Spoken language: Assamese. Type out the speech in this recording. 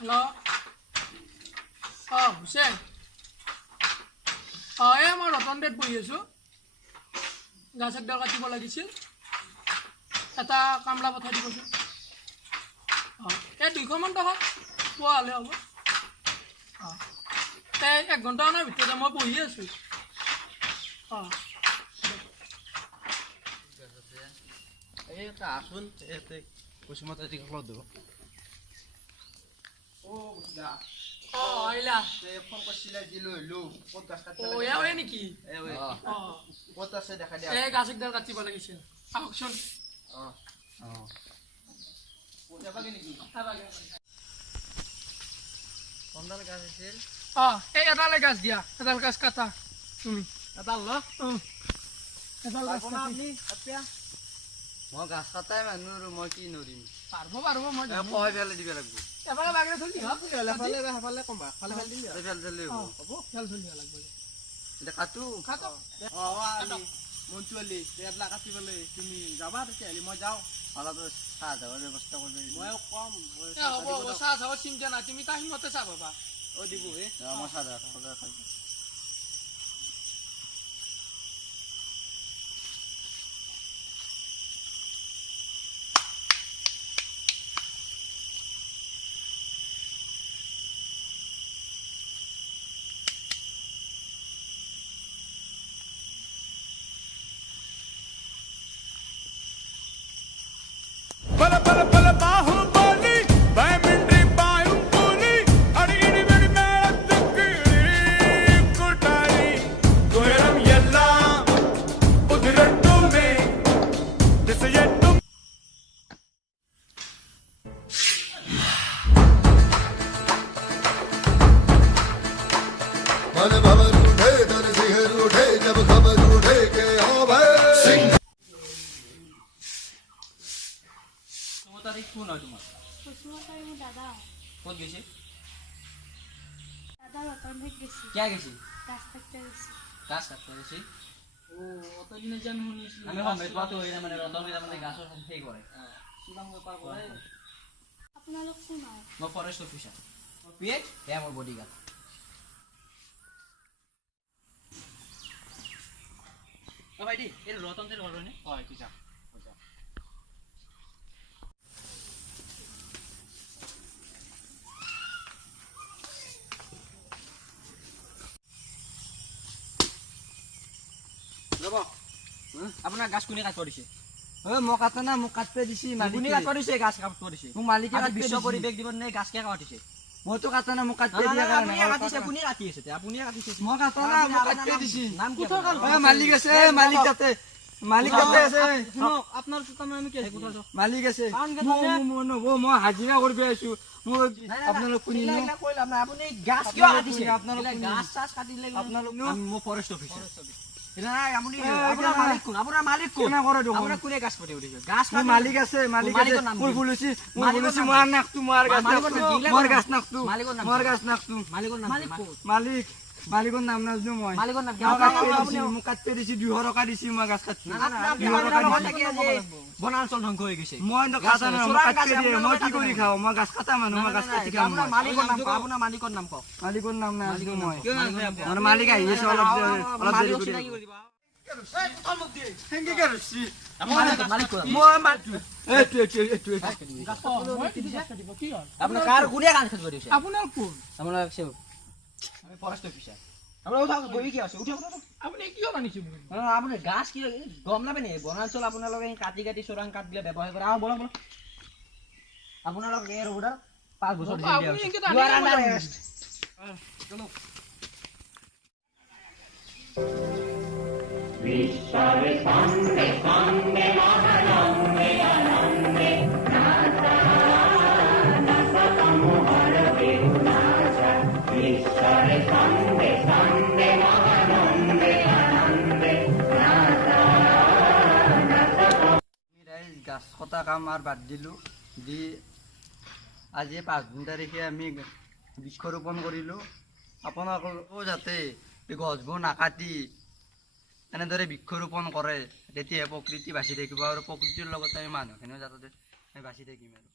হেল্ল' হুছেইন এই মই ৰতন দেত বহি আছোঁ গাছ একডাল কাটিব লাগিছিল এটা কামলা পঠাই দিবচোন এই 200মান টকা পোৱা হ'লে হ'ব এই 1 ঘণ্টামানৰ ভিতৰতে মই বহি আছোঁ আসুন কুসুমতা দিব আহিলা ফোন কৰিছিলে যি লৈ লো ক'ত গাছ কাটিব নেকি ক'ত আছে দেখা দিয়া এই গাছ একডাল কাটিব লাগিছিল আহকচোন যাবাগে নেকি কোনডাল গাছ আছিল এই এডালে গাছ দিয়া এডাল গাছ কাটা তুমি এডাল ল এডাল গাছ কাটি মই গাছ কাটাই মানুহ আৰু মই কি নৰিম পারবো মই কয় ফেলে দিব লাগিব এবারে বাগরে থলি ফালে কমবা ফালে দিলি ফেল দিলে হ'ব খেল থলি লাগবে এটা কাটো কাটো আমি মঞ্চুৱালি এডলা কাটিবলে তুমি যাবা তেতিয়াহ'লে মই যাওঁ অলপ চাহ যাবৰ ব্যৱস্থা কৰিবি মই কম হ'ব চাহ চাহ চিন্তা নাই তুমি তাৰ হিমতে চাহ পাবা দিব মই চাহ খাই Pala pala pala bahubali bayamindri bayum puli adigidi vedi melattukku kutali goyaram ellam udirattume disayettum मन भवर उठे दर सिहर उठे जब खबर उठे के हाँ भाई কোন হয় তোমাৰ কুসুমতাই মোৰ দাদা ক'ত গৈছে দাদা ৰতন ভেট গেছি কিয় গৈছে গাছ কাটতে গেছি গাছ কাটতে গৈছে অতদিনে যেন শুনিছিলো আমি সময় পোৱাটো হৈ মানে ৰতন মানে গাছৰ সেই কৰে কিমান বেপাৰ কৰে আপোনালোক কোন হয় মই ফৰেষ্ট অফিচাৰ পিয়ে এয়া মোৰ বডিগাৰ্ড ভাইটি এইটো ৰতনদেৰ ঘৰ নে হয় কি যা আপোনাৰ গাছ কোনে কাটিব দিছে মই কাটা না মোক কাটপে দিছি কোনে কাটিব দিছে গাছ কাটিব দিছে মোক মালিকে আজি কাটপে বিশ্ব দিছি পৰিৱেশ দিৱস নে গাছ কিয় কাটিছে মইতো কাটা না মোক কাটপে দিয়া আপুনি কাৰণে কাটিছে কোনে কাটি আছে আপুনি কাটিছে মই কাটা না মোক কাটপে দিছি নাম কি মালিক আছে মালিক কাটে আছে শুনক আপনার সামনে আমি কি মালিক আছে মই হাজিৰা কৰিব আছো মই আপোনালোক কোন আপুনি গাছ কিয় কাটিছে আপোনালোক গাছ চাছ কাটিলে আপোনালোক মই ফৰেষ্ট অফিচাৰ নাই আপুনি আপোনাৰ মালিক কোন আপোনাৰ মালিক কোন কেনে কৰে দেখোন আপোনাৰ কোনে গাছ কাটি দিছে গাছ মোৰ মালিক আছে মালিকৰ নাম মোৰ কি? বুলুছি মালিকৰ নাম মই নাকটো মোৰ গাছ মালিকৰ নাম কি? মোৰ গাছ নাকটো মালিকৰ নাম মোৰ কি? গাছ নাকটো মালিকৰ নাম মালিক কোন? মালিকৰ নাম নাজনো মই মালিকৰ নাম কি? মোক কাটপে দিছি 200 টকা দিছি মই গাছ কাটছি বনাঞ্চল ধ্বংস হৈ গৈছে মই কাটা না মোক কাটপে দিয়ে মই কি কৰি খাওঁ মই গাছ কাটা মানুহ মই গাছ কাটি খাওঁ আপোনাৰ মালিকৰ নাম কওক আপোনাৰ মালিকৰ নাম কওক মালিকৰ নাম নাজনো মই মালিকৰ মোৰ মালিক আহি আছে অলপ দেৰি মালিকক কৰি চিনাকি কৰি দিব হেংগে কৰছি মালিক কোন মই মাতু এইটো আপোনাৰ কাৰ কোনে গান খেল কৰিছে আপনাৰ কোন আপোনাৰ সেও আমি ফৰেষ্ট অফিচাৰ আপোনাৰ উঠা বহি কি আছে উঠা আপনি কিয় আনিছে মোক আপুনি গাছ কি গম নাপায় নে বনাঞ্চল আপোনালোকে কাটি কাটি চোৰাং কাঠ দিলে ব্যৱহাৰ কৰে বলক বলক আপোনালোক এই ৰোডৰ 5 বছৰ জেল দিয়া আপনি হৈছে এনকে You are under arrest. চলো গাছ কটা কাম আর বাদ দিলোঁ দি আজি 5 তাৰিখে আমি বৃক্ষৰোপণ কৰিলোঁ আপোনালোকেও যাতে গছবোৰ নাকাটি এনেদৰে বৃক্ষৰোপণ কৰে তেতিয়াহে প্ৰকৃতি বাচি থাকিব আৰু প্ৰকৃতিৰ লগতে আমি মানুহখিনিও যাতে বাচি থাকিম আৰু